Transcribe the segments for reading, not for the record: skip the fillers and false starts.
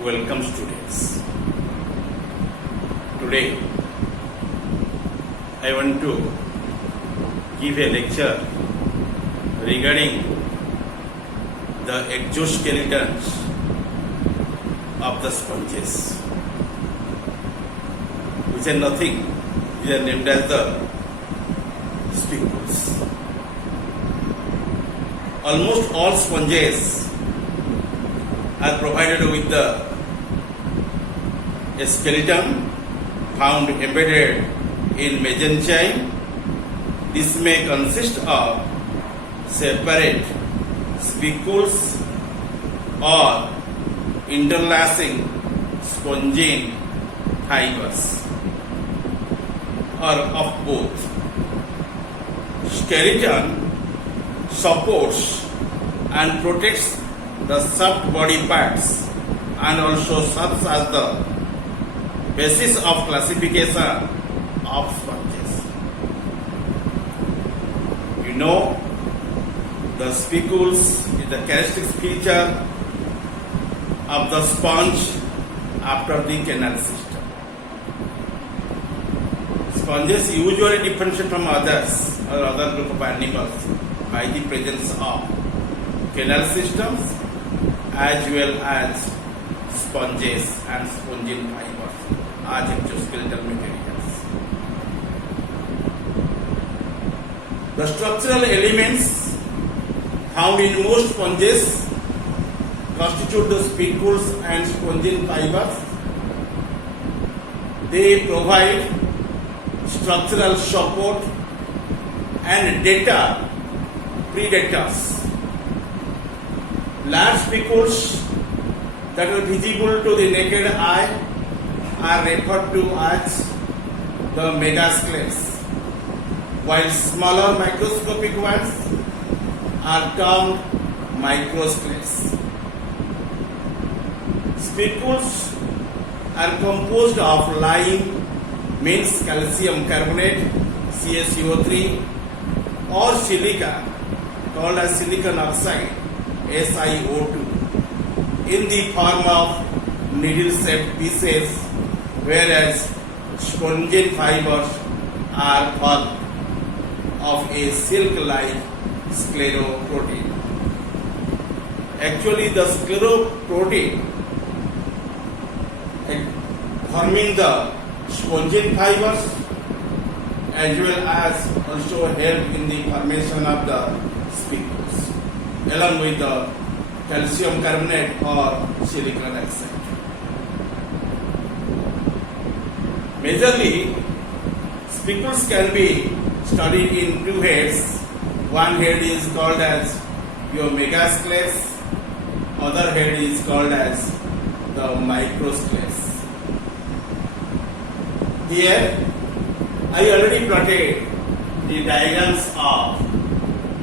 Welcome students. Today I want to give a lecture regarding the exoskeletons of the sponges, which are nothing, they are named as the spicules. Almost all sponges are provided with a skeleton found embedded in mesenchyme. This may consist of separate spicules or interlacing spongine fibers, or of both. Skeleton supports and protects the soft body parts and also serves as the basis of classification of sponges. You know, the spicules is the characteristic feature of the sponge after the canal system. Sponges usually differentiate from others or other group of animals by the presence of canal systems as well as sponges and spongine fibers as exoskeletal materials. The structural elements found in most sponges constitute the spicules and spongine fibers. They provide structural support and data predators. Large spicules that are visible to the naked eye are referred to as the megascales, while smaller microscopic ones are termed microscales. Spicules are composed of lime, means calcium carbonate, CaCO3, or silica, called as silicon oxide, SiO2, in the form of needle-shaped pieces, whereas spongine fibers are formed of a silk-like scleroprotein. Actually, the scleroprotein forming the spongine fibers as well as also help in the formation of the spicules, along with the calcium carbonate or silicon oxide. Majorly, spicules can be studied in two heads. One head is called as your megascales, other head is called as the microscales. Here, I already plotted the diagrams of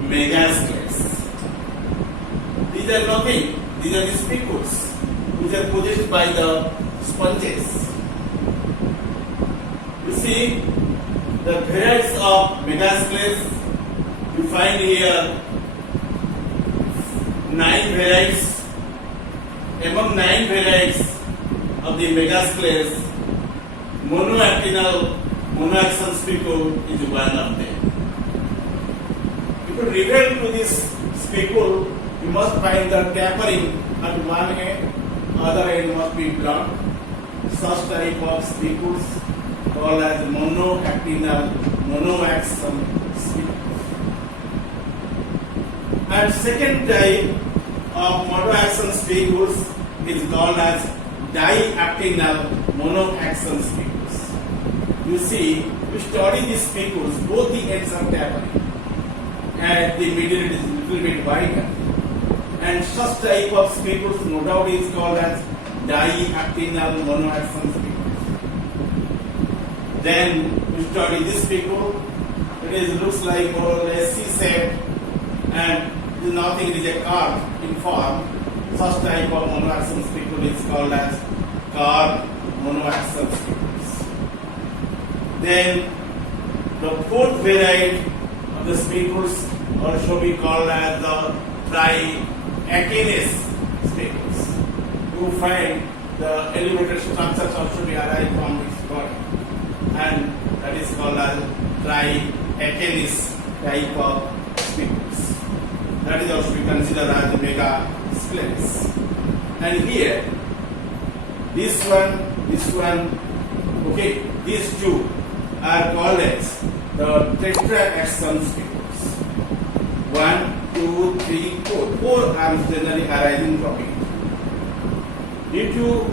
megascales. These are nothing, these are the spicules which are possessed by the sponges. You see, the varieties of megascales, you find here 9 varieties. Among 9 varieties of the megascales, monoactinal monoaxon spicule is one of them. If you refer to this spicule, you must find the tapering at one end, other end must be blunt. Such type of spicules called as monoactinal monoaxon spicules. And second type of monoaxon spicules is called as diactinal monoaxon spicules. You see, you study these spicules, both the ends are tapering, and the middle it is a little bit wider. And such type of spicules, no doubt, is called as diactinal monoaxon spicules. Then you study this spicule, it looks like more or less C-shaped, and it is nothing, it is a curve in form. Such type of monoaxon spicule is called as curved monoaxon spicules. Then the fourth variety of the spicules also be called as the triakinase spicules. You find the elevated structures also be arrived from its body, and that is called as triachenes type of spicules. That is also we consider as megascleris. And here, this one, okay, these two are called as the tetraaxon spicules. 1, 2, 3, 4. 4 arms generally arising from it. Due to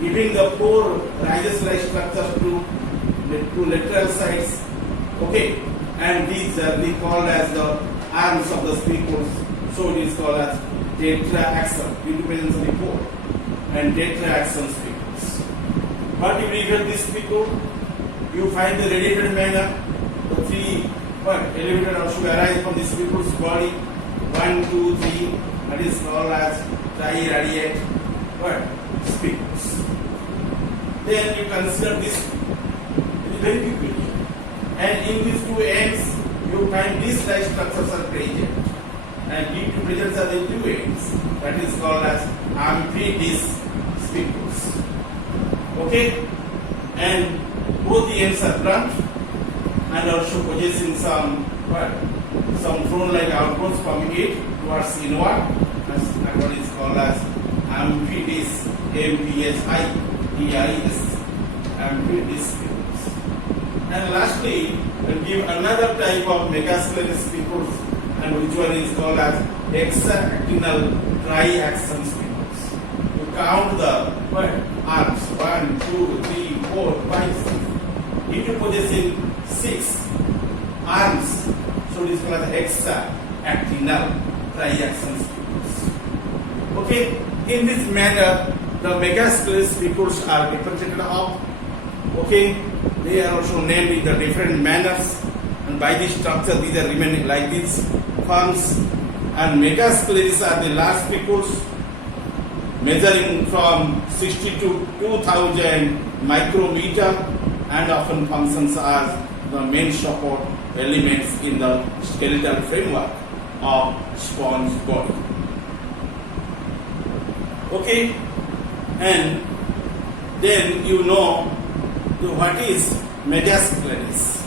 giving the 4 rhizoid structures to lateral sides, okay, and these are called as the arms of the spicules, so it is called as tetraaxon due to presence of the 4 and tetraaxon spicules. What you refer this spicule? You find the radiated manner, the 3 elevated also arise from the spicule's body, 1, 2, 3, that is called as tri-radiate spicules. Then you consider this very quickly, and in these 2 ends you find these like structures are present, and due to presence of the 2 ends, that is called as amphidisc spicules. Okay, and both the ends are blunt and also possessing some front-like outgrowths from it towards inward, and what is called as amphidisc, amphidis, amphidisc spicules. And lastly, we'll give another type of megascleris spicules, and which one is called as hexaactinal triaxon spicules. You count the arms 1, 2, 3, 4, 5, 6. If you possessing 6 arms, so it is called as hexaactinal triaxon spicules. Okay, in this manner, the megascleris spicules are differentiated up. Okay, they are also named in the different manners, and by this structure these are remaining like these forms. And megascleris are the large spicules measuring from 60 to 2000 micrometer, and often functions as the main support elements in the skeletal framework of sponge body. Okay, and then you know what is megascleris.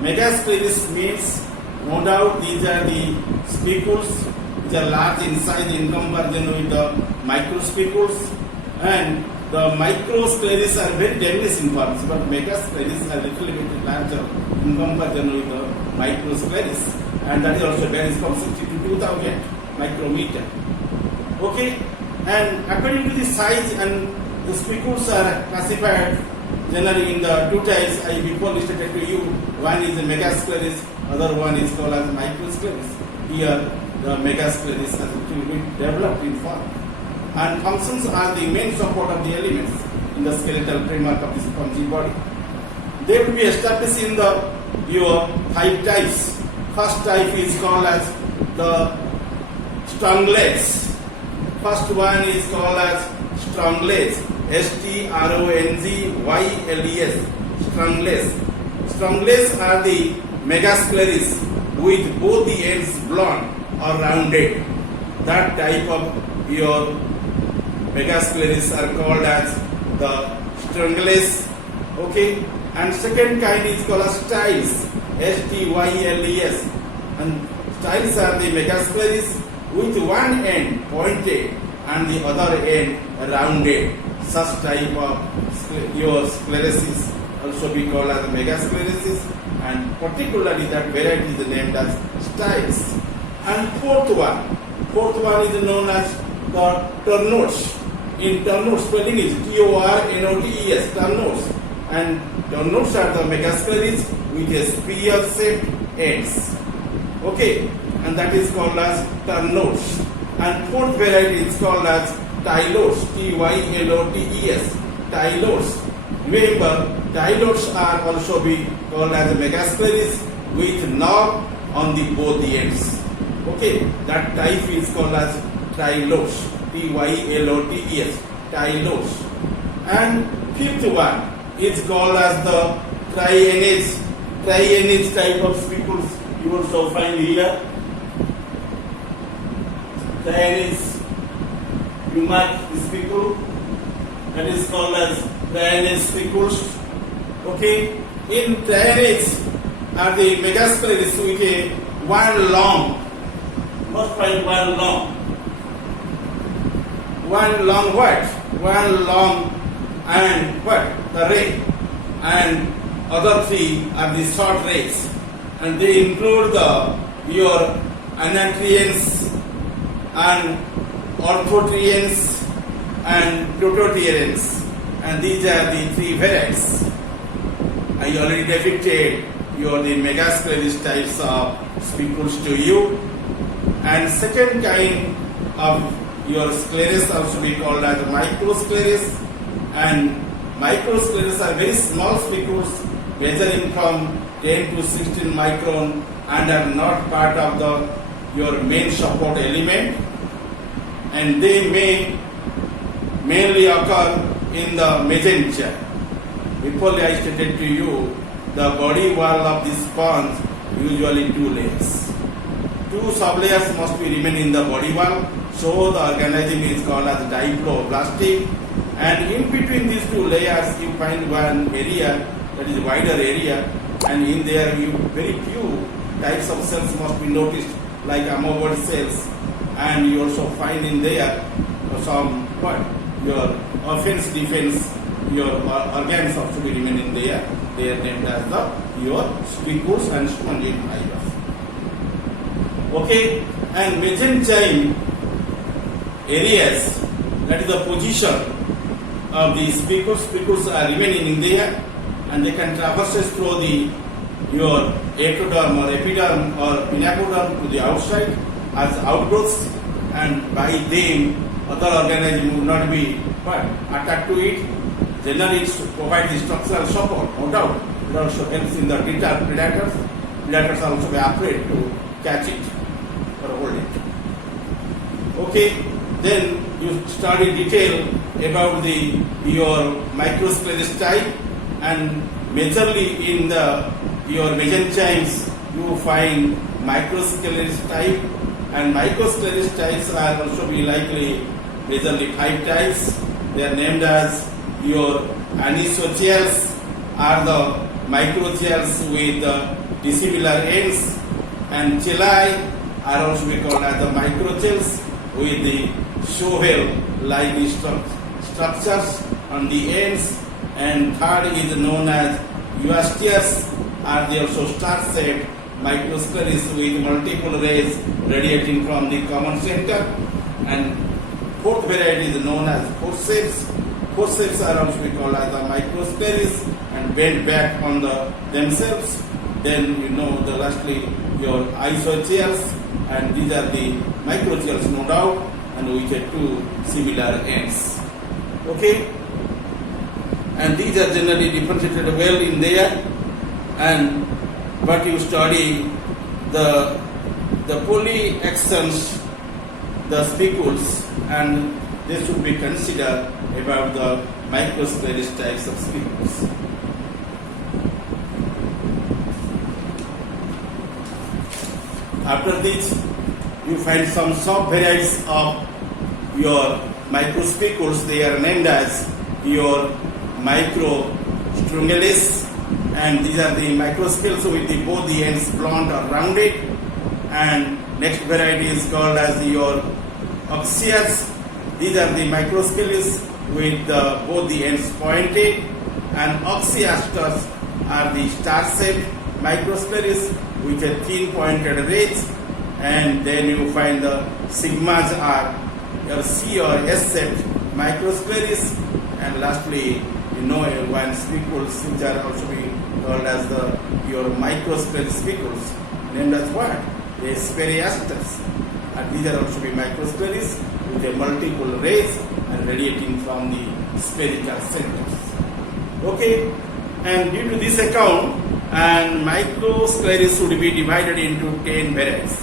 Megascleris means, no doubt, these are the spicules which are large in size in comparison with the microspicules, and the microscleris are very diminishing forms, but megascleris are little bit larger in comparison with the microscleris, and that is also varies from 60 to 2000 micrometer. Okay, and according to the size, and the spicules are classified generally in the 2 types I before listed to you. One is the megascleris, other one is called as microscleris. Here the megascleris has been developed in form, and functions are the main support of the elements in the skeletal framework of the spongy body. They will be established in your 5 types. First type is called as the stronglets. First one is called as stronglets. Strongyles. Stronglets. Stronglets are the megascleris with both the ends blunt or rounded. That type of your megascleris are called as the stronglets. Okay, and second kind is called as styles. Styles, and styles are the megascleris with one end pointed and the other end rounded. Such type of your sclerosis also be called as megasclerosis, and particularly that variety is named as styles. And fourth one is known as the turnotes. In turnotes, spelling is Tornotes, turnotes, and turnotes are the megascleris with a spear-shaped ends. Okay, and that is called as turnotes. And fourth variety is called as tylotes, Tylotes, tylotes. Remember, tylotes are also be called as megascleris with knob on the both the ends. Okay, that type is called as tylotes, Tylotes, tylotes. And fifth one is called as the triachenes type of spicules. You also find here. Triachenes, you mark the spicule, that is called as trianage spicules. Okay, in trianage are the megascleris with a one long, must find one long what? One long and what? The ray, and other three are the short rays, and they include your anatrians and orthotrians and prototrians, and these are the three varieties. I already depicted the megascleris types of spicules to you, and second kind of your scleris also be called as microscleris, and microscleris are very small spicules measuring from 10 to 16 micron and are not part of your main support element, and they may mainly occur in the mesentery. Before I stated to you, the body wall of the sponge usually two layers. Two sublayers must be remain in the body wall, so the organism is called as diploblastic, and in between these two layers you find one area that is wider area, and in there you very few types of cells must be noticed like amoeboid cells, and you also find in there some what? Your offense defense, your organs also be remain in there. They are named as your spicules and spongine fibers. Okay, and mesenchyme areas, that is the position of the spicules. Spicules are remaining in there, and they can traverse through your ectoderm or epiderm or pinacoderm to the outside as outgrowths, and by them other organism will not be attached to it. Generally, it provides the structural support, no doubt. It also helps in the deter predators. Predators are also afraid to catch it or hold it. Okay, then you study detail about your microscleris type, and majorly in your mesenchymes you find microscleris type, and microscleris types are also be likely majorly 5 types. They are named as your anisocials are the microceals with dissimilar ends, and cheli are also be called as the microceals with the shovel-like structures on the ends, and third is known as euasteres are the also star-shaped microscleris with multiple rays radiating from the common center, and fourth variety is known as forceps. Forceps are also called as the microscleris and bend back on themselves. Then the lastly your isoceals, and these are the microceals no doubt, and with two similar ends. Okay, and these are generally differentiated well in there, and but you study the polyaxons, the spicules, and they should be considered about the microscleris types of spicules. After this, you find some sub-varieties of your microspicules. They are named as your microstrungules, and these are the microspicules with both the ends blunt or rounded. And next variety is called as your oxias. These are the microspicules with both the ends pointed, and oxiasters are the star-shaped microspicules with a thin pointed rays, and then you find the sigmas are your C or S-shaped microspicules, and lastly one spicules which are also being called as your microscleris spicules, named as what? The speriasters, and these are also be microscleris with a multiple rays and radiating from the spherical centers. Okay, and due to this account, and microscleris should be divided into 10 varieties.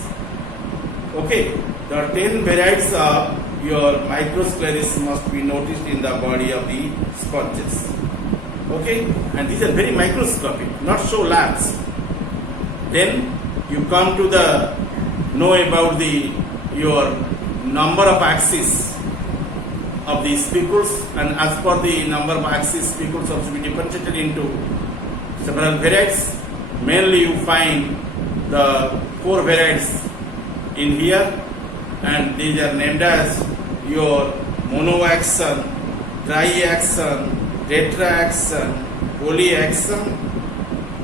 Okay, the 10 varieties of your microscleris must be noticed in the body of the sponges. Okay, and these are very microscopic, not so large. Then you come to know about your number of axes. of the spicules, and as per the number of axis, spicules also be differentiated into several varieties. Mainly you find the core varieties in here, and these are named as your monoaxon, triaxon, tetraxon, polyaxon.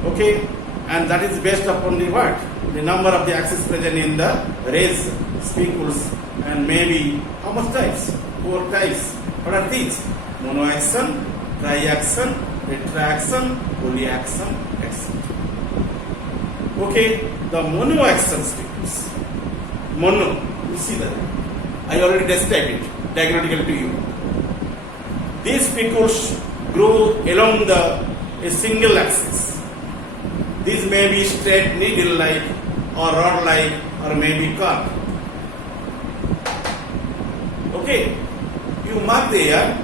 Okay, and that is based upon the what? The number of the axis present in the raised spicules, and maybe how much types? 4 types. What are these? Monoaxon, triaxon, tetraxon, polyaxon, etc. Okay, the monoaxon spicules. Mono, you see that? I already described it diagrammatically to you. These spicules grow along a single axis. These may be straight needle-like or rod-like or maybe curved. Okay, you mark there,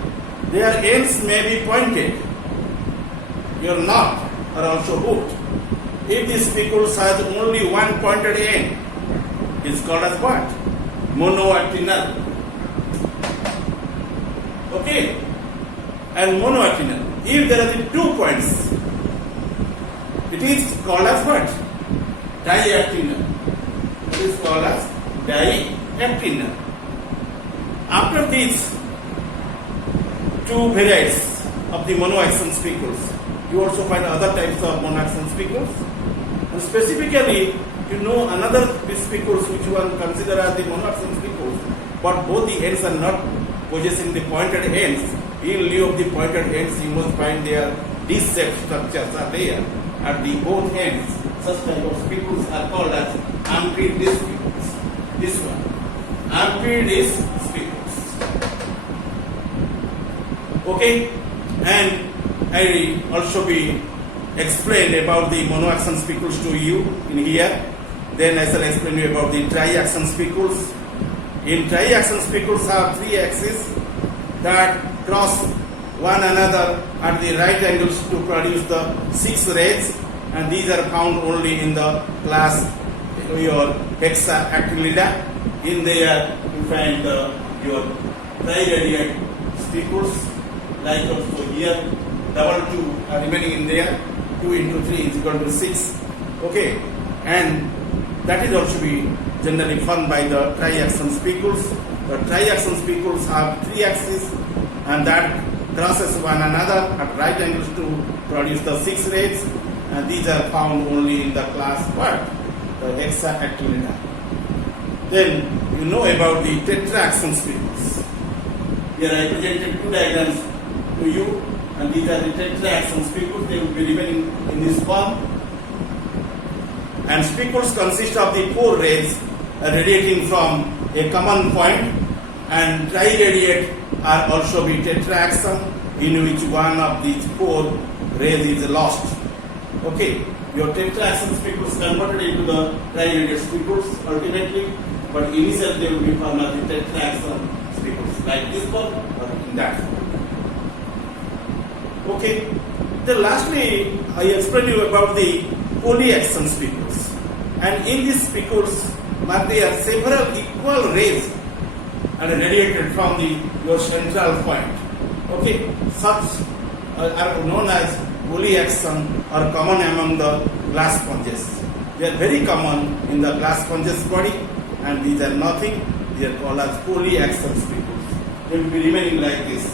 their ends may be pointed. Your knot are also hooked. If the spicules has only one pointed end, it is called as what? Monoaxonal. Okay, and monoaxonal. If there are the 2 points, it is called as what? Diaxonal. It is called as diaxonal. After these 2 varieties of the monoaxon spicules, you also find other types of monoaxon spicules. And specifically, you know another spicules which one consider as the monoaxon spicules, but both the ends are not possessing the pointed ends. In lieu of the pointed ends, you must find their disc-shaped structures are there at the both ends. Such type of spicules are called as ampere disc spicules. This one, ampere disc spicules. Okay, and I will also be explain about the monoaxon spicules to you in here. Then I shall explain you about the triaxon spicules. In triaxon spicules have 3 axes that cross one another at the right angles to produce the 6 rays, and these are found only in the class your hexaactinidia. In there you find your triradiate spicules, like also here double 2 are remaining in there. 2 into 3 is equal to 6. Okay, and that is also be generally formed by the triaxon spicules. The triaxon spicules have 3 axes, and that crosses one another at right angles to produce the 6 rays, and these are found only in the class what? The hexaactinidia. Then you know about the tetraxon spicules. Here I presented 2 diagrams to you, and these are the tetraxon spicules. They will be remaining in this form. And spicules consist of the 4 rays radiating from a common point, and triradiate are also be tetraxon, in which one of these 4 rays is lost. Okay, your tetraxon spicules converted into the triradiate spicules ultimately, but initially they will be formed as the tetraxon spicules, like this form or in that form. Okay, then lastly I explain you about the polyaxon spicules, and in these spicules there are several equal rays and radiated from your central point. Okay, such are known as polyaxon, or common among the glass sponges. They are very common in the glass sponges body, and these are nothing. They are called as polyaxon spicules. They will be remaining like this.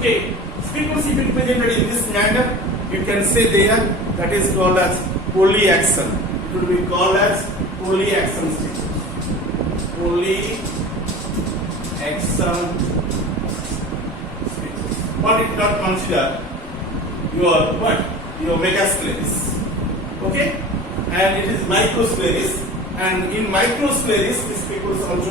Okay, spicules if it presented in this manner, you can say there that is called as polyaxon. It will be called as polyaxon spicules. Polyaxon spicules. But it not consider your what? Your megascleris. Okay? And it is microscleris, and in microscleris this spicules also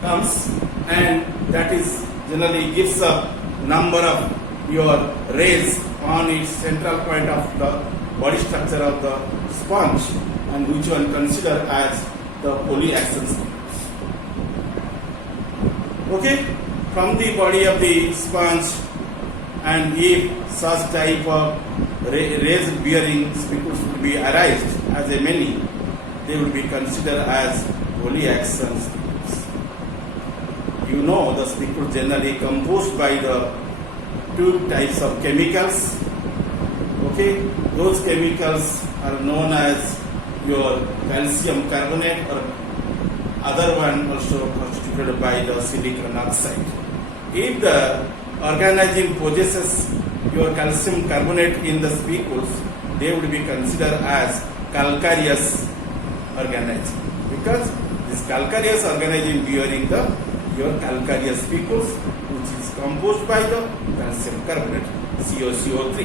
comes, and that is generally gives a number of your rays on its central point of the body structure of the sponge, and which one consider as the polyaxon spicules. Okay, from the body of the sponge and if such type of raised bearing spicules would be arised as a many, they would be considered as polyaxial spicules. You know the spicules generally composed by the two types of chemicals. Okay, those chemicals are known as your calcium carbonate, or other one also constituted by the silicon oxide. If the organism possesses your calcium carbonate in the spicules, they would be considered as calcareous organism, because this calcareous organism bearing your calcareous spicules, which is composed by the calcium carbonate, CoCO3,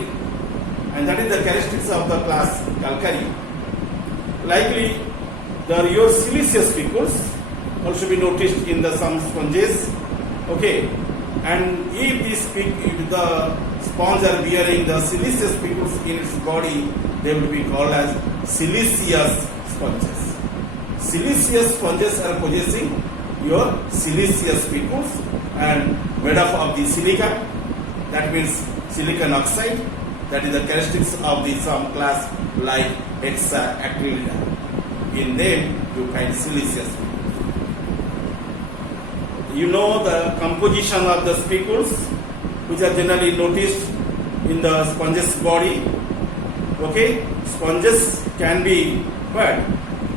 and that is the characteristics of the class calcareous. Likely, your siliceous spicules also be noticed in some sponges. Okay, and if the sponge are bearing the siliceous spicules in its body, they will be called as siliceous sponges. Siliceous sponges are possessing your siliceous spicules and made up of the silica, that means silicon oxide. That is the characteristics of some class like hexaacrylida. In them you find siliceous spicules. You know the composition of the spicules, which are generally noticed in the sponge's body. Okay, sponges can be what?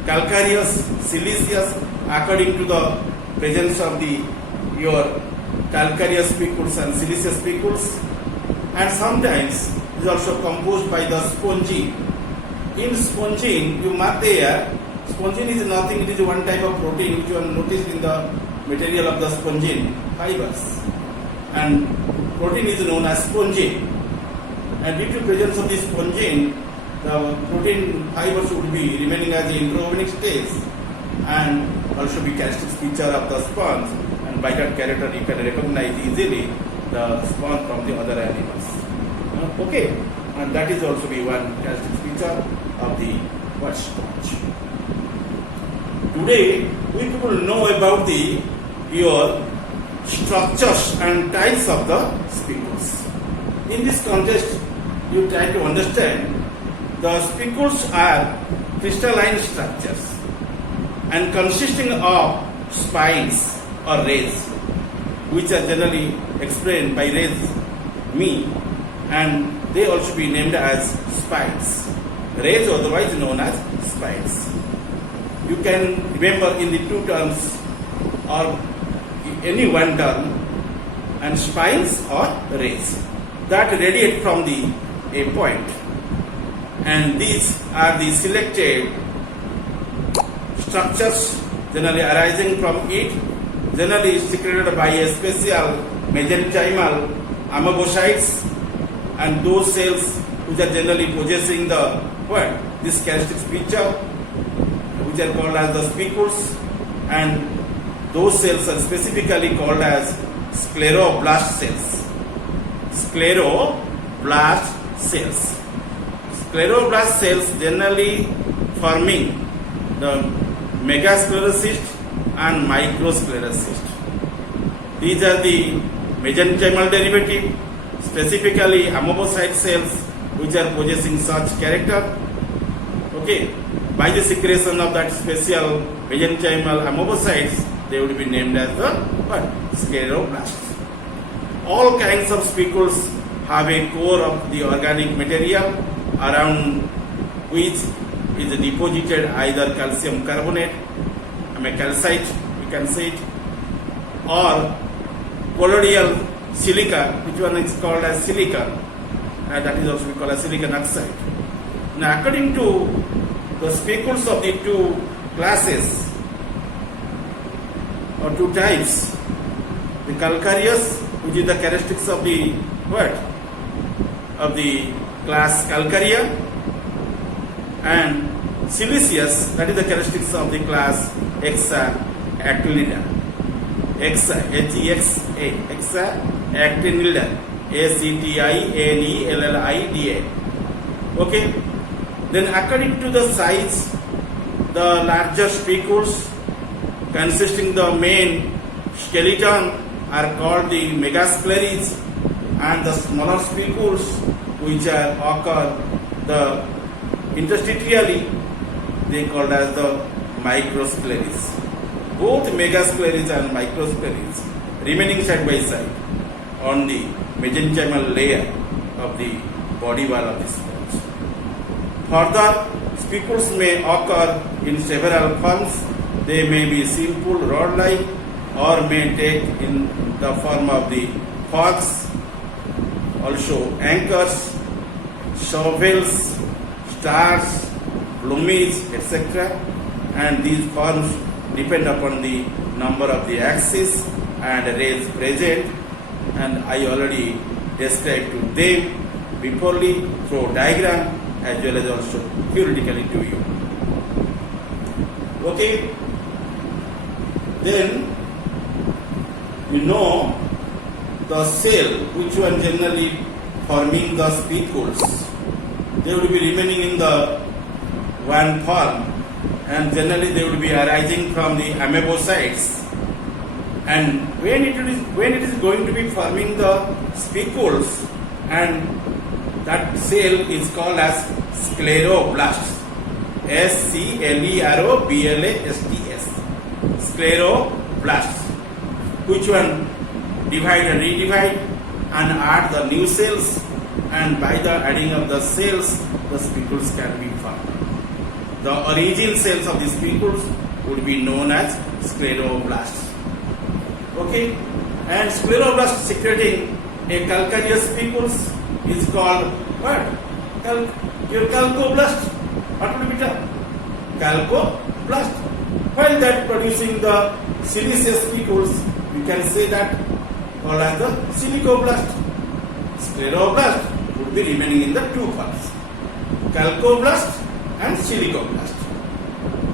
Calcareous, siliceous, according to the presence of your calcareous spicules and siliceous spicules, and sometimes it is also composed by the spongine. In spongine, you mark there, spongine is nothing, it is one type of protein which you have noticed in the material of the spongine fibers, and protein is known as spongine, and due to presence of this spongine, the protein fibers would be remaining as the embryonic stage and also be characteristic feature of the sponge, and by that character you can recognize easily the sponge from the other animals. Okay, and that is also be one characteristic feature of the sponge. Today we people know about your structures and types of the spicules. In this context, you try to understand the spicules are crystalline structures and consisting of spines or rays, which are generally explained by rays me, and they also be named as spines. Rays otherwise known as spines. You can remember in the two terms or any one term, and spines or rays that radiate from a point, and these are the selected structures generally arising from it, generally secreted by a special mesenchymal amoebocytes, and those cells which are generally possessing this characteristic feature, which are called as the spicules, and those cells are specifically called as scleroblast cells. Scleroblast cells. Scleroblast cells generally forming the megasclerocyst and microsclerocyst. These are the mesenchymal derivative, specifically amoebocyte cells, which are possessing such character. Okay, by the secretion of that special mesenchymal amoebocytes, they would be named as the scleroblasts. All kinds of spicules have a core of the organic material around which is deposited either calcium carbonate, calcite, we can say it, or colloidal silica, which one is called as silica, and that is also called as silicon oxide. Now, according to the spicules of the two classes or two types, the calcareous, which is the characteristics of the class calcarea, and siliceous, that is the characteristics of the class hexaacrylida. Hexaacrylida, Actinellida. Okay. Then according to the size, the larger spicules consisting the main skeleton are called the megascleres, and the smaller spicules which occur the interstitially, they called as the microscleris. Both megascleris and microscleris remaining side by side on the mesenchymal layer of the body wall of the sponge. Further, spicules may occur in several forms. They may be simple rod-like or may take in the form of the forks, also anchors, shovels, stars, plumage, etc. And these forms depend upon the number of the axes and rays present, and I already described to them beforely through diagram as well as also theoretically to you. Okay, then you know the cell which one generally forming the spicules, they will be remaining in the one form, and generally they will be arising from the amoebocytes. And when it is going to be forming the spicules, and that cell is called as scleroblasts. SCLEROBLASTS. Scleroblasts. Which one divide and redivide and add the new cells, and by the adding of the cells, the spicules can be formed. The original cells of the spicules would be known as scleroblasts. Okay, and scleroblast secreting a calcareous spicules is called what? Your calcoblast. What will be done? Calcoblast. While that producing the siliceous spicules, you can say that called as the silicoblast. Scleroblast would be remaining in the two forms, calcoblast and silicoblast.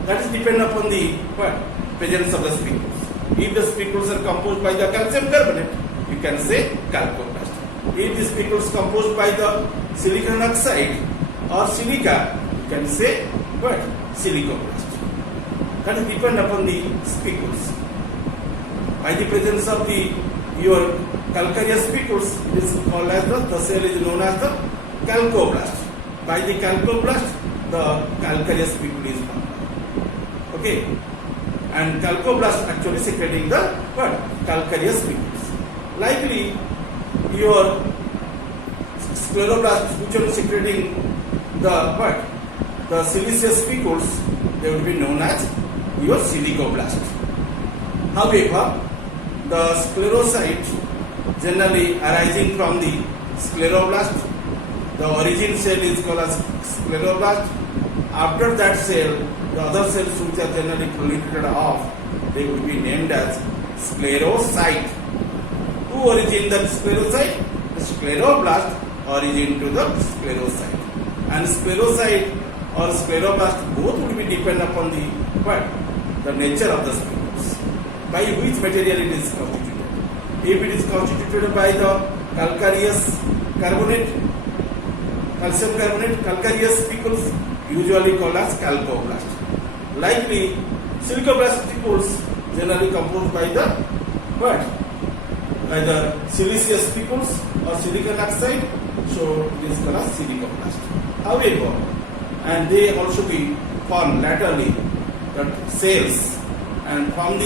That is depend upon the what? Presence of the spicules. If the spicules are composed by the calcium carbonate, you can say calcoblast. If the spicules composed by the silicon oxide or silica, you can say what? Silicoblast. That is depend upon the spicules. By the presence of your calcareous spicules, it is called as the cell is known as the calcoblast. By the calcoblast, the calcareous spicule is formed. Okay, and calcoblast actually secreting the what? Calcareous spicules. Likely, your scleroblast which are secreting the what? The siliceous spicules, they will be known as your silicoblast. However, the sclerocyte generally arising from the scleroblast, the origin cell is called as scleroblast. After that cell, the other cells which are generally proliferated off, they will be named as sclerocyte. Who origin the sclerocyte? The scleroblast origin to the sclerocyte. And sclerocyte or scleroblast both will be depend upon the what? The nature of the spicules. By which material it is constituted. If it is constituted by the calcareous carbonate, calcium carbonate, calcareous spicules, usually called as calcoblast. Likely, silicoblast spicules generally composed by the what? By the siliceous spicules or silicon oxide, so it is called as silicoblast. However, and they also be formed laterally, the cells, and from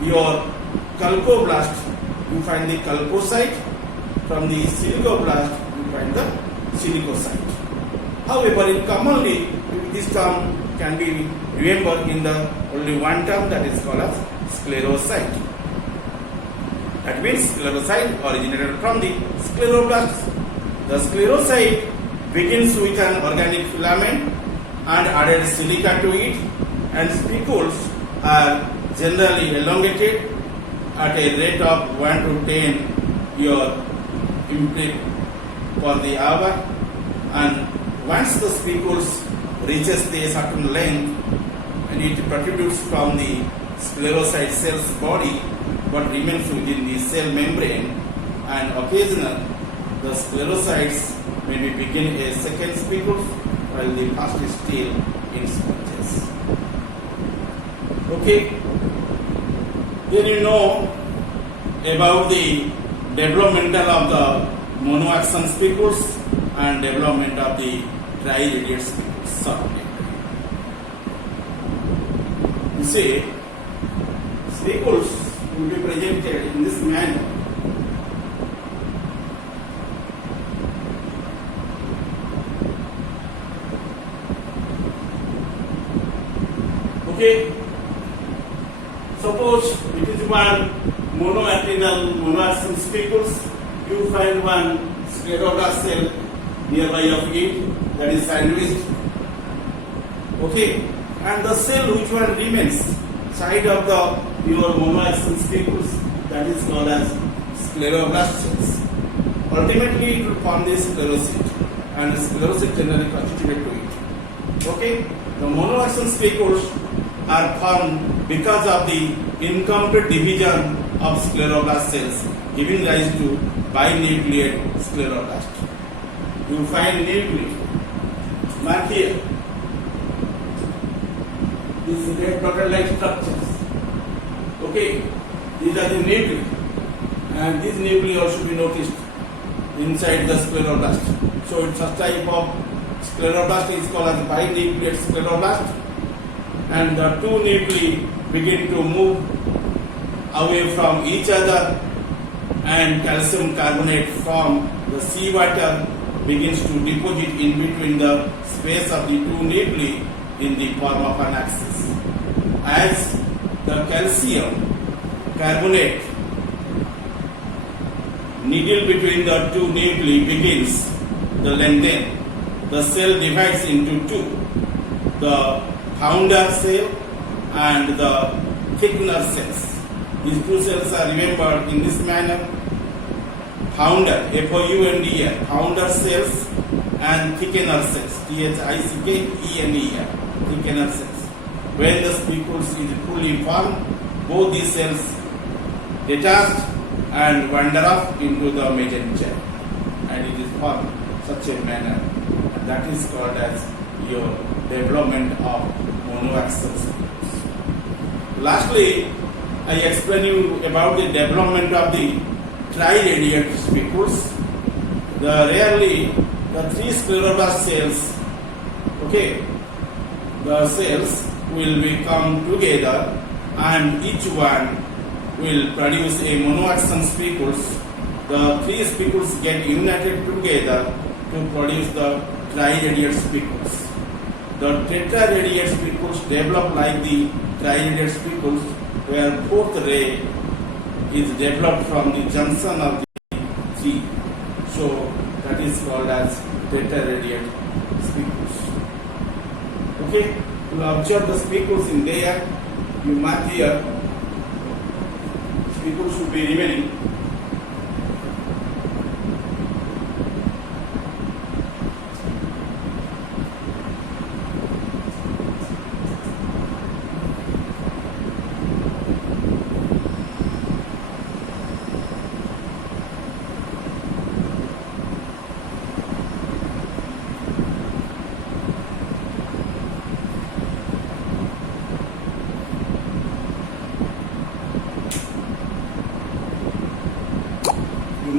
your calcoblast you find the calcocyte, from the silicoblast you find the silicocyte. However, in commonly this term can be remembered in the only one term, that is called as sclerocyte. That means sclerocyte originated from the scleroblast. The sclerocyte begins with an organic filament and added silica to it, and spicules are generally elongated at a rate of 1 to 10 your imprint per the hour, and once the spicules reaches the certain length, and it protrudes from the sclerocyte cell's body but remains within the cell membrane, and occasionally the sclerocytes may begin a second spicule while the first is still in sponges. Okay, then you know about the developmental of the monoaxon spicules and development of the triradiate spicules. Certainly. You see, spicules will be presented in this manner. Okay. Suppose it is one monoaxonal monoaxon spicules. You find one scleroblast cell nearby of it, that is sandwiched. Okay, and the cell which one remains side of the your monoaxon spicules, that is called as scleroblast cells. Ultimately, it will form the sclerocyte, and the sclerocyte generally constituted to it. Okay, the monoaxon spicules are formed because of the incomplete division of scleroblast cells, giving rise to binucleate scleroblast. You find nuclei. Mark here. These red dotted-like structures. Okay, these are the nuclei, and these nuclei also be noticed inside the scleroblast. So, it's such type of scleroblast is called as binucleate scleroblast, and the two nuclei begin to move away from each other, and calcium carbonate from the seawater begins to deposit in between the space of the two nuclei in the form of an axis. As the calcium carbonate needle between the two nuclei begins the lengthen, the cell divides into two, the founder cell and the thickener cells. These two cells are remembered in this manner: founder, F-O-U-N-D-E-R, founder cells and thickener cells, T-H-I-C-K-E-N-E-R, thickener cells. When the spicules is fully formed, both these cells detached and wander off into the mesentery, and it is formed such a manner, and that is called as your development of monoaxon spicules. Lastly, I explain you about the development of the triradiate spicules. Rarely the three scleroblast cells, okay, the cells will become together and each one will produce a monoaxon spicules. The three spicules get united together to produce the triradiate spicules. The tetraradiate spicules develop like the triradiate spicules, where fourth ray is developed from the junction of the three. So that is called as tetraradiate spicules. Okay, you observe the spicules in there. You mark here. Spicules should be remaining.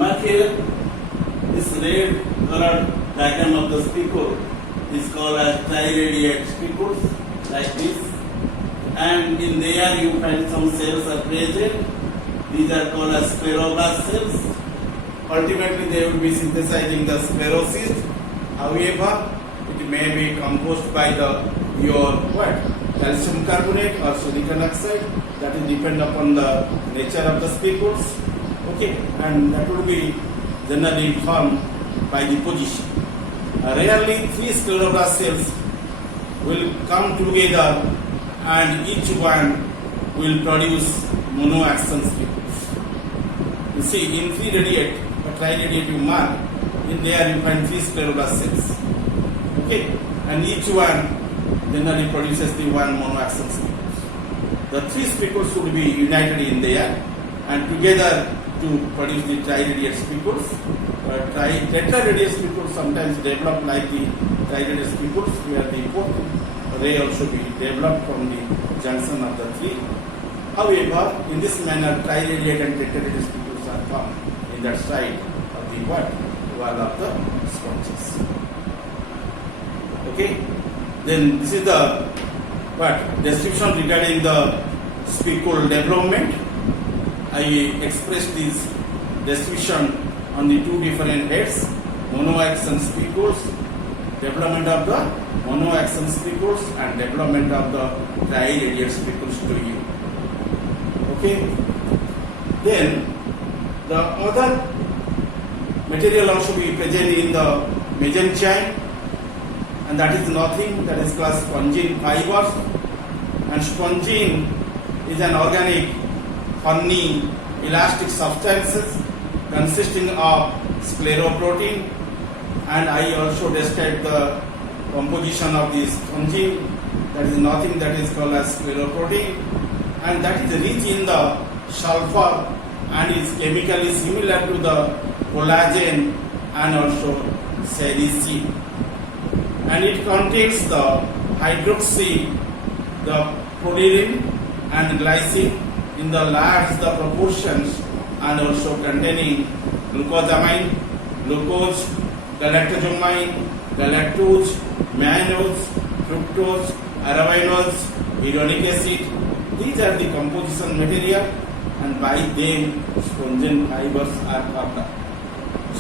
Mark here, this red colored diagram of the spicule is called as triradiate spicules, like this, and in there you find some cells are present. These are called as scleroblast cells. Ultimately they will be synthesizing the sclerocyst. However, it may be composed by your calcium carbonate or silicon oxide. That will depend upon the nature of the spicules. Okay, and that will be generally formed by the position. Rarely three scleroblast cells will come together and each one will produce monoaxon spicules. You see, in triradiate you mark, in there you find three scleroblast cells. Okay, and each one generally produces the one monoaxon spicules. The three spicules should be united in there and together to produce the triradiate spicules. Tetraradiate spicules sometimes develop like the triradiate spicules, where the fourth ray also be developed from the junction of the three. However, in this manner, triradiate and tetraradiate spicules are formed in in that side of the what? Wall of the sponges. Okay. Then this is the what? Description regarding the spicule development. I expressed this description on the two different heads, monoaxon spicules, development of the monoaxon spicules and development of the tri-radiate spicules to you. Okay. Then the other material also be present in the mesenchyme, and that is nothing, that is called spongine fibers. And spongine is an organic, horny, elastic substances consisting of scleroprotein, and I also described the composition of this spongine, that is nothing, that is called as scleroprotein, and that is rich in the sulfur and is chemically similar to the collagen and also sericin, and it contains the hydroxy, the proline and glycine in the large the proportions, and also containing glucosamine, glucose, galactosamine, galactose, mannose, fructose, arabinols, uronic acid. These are the composition material, and by them spongine fibers are formed.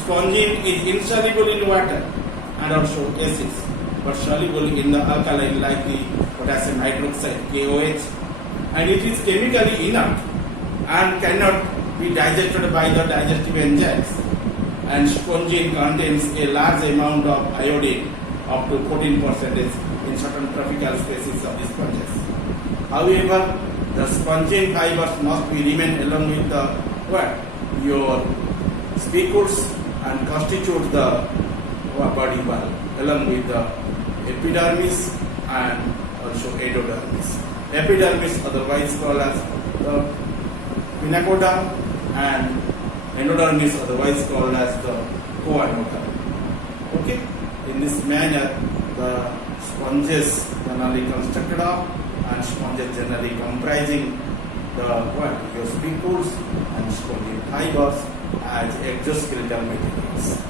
Spongine is insoluble in water and also acids, but soluble in the alkaline like the potassium hydroxide KOH, and it is chemically inert and cannot be digested by the digestive enzymes. And spongine contains a large amount of iodine, up to 14% in certain tropical species of the sponges. However, the spongine fibers must be remain along with the what? Your spicules and constitute the body wall along with the epidermis and also endodermis. Epidermis otherwise called as the pinacoda, and endodermis otherwise called as the core-1. Okay, in this manner the sponges generally constructed of, and sponges generally comprising the what? Your spicules and spongine fibers as exoskeletal materials.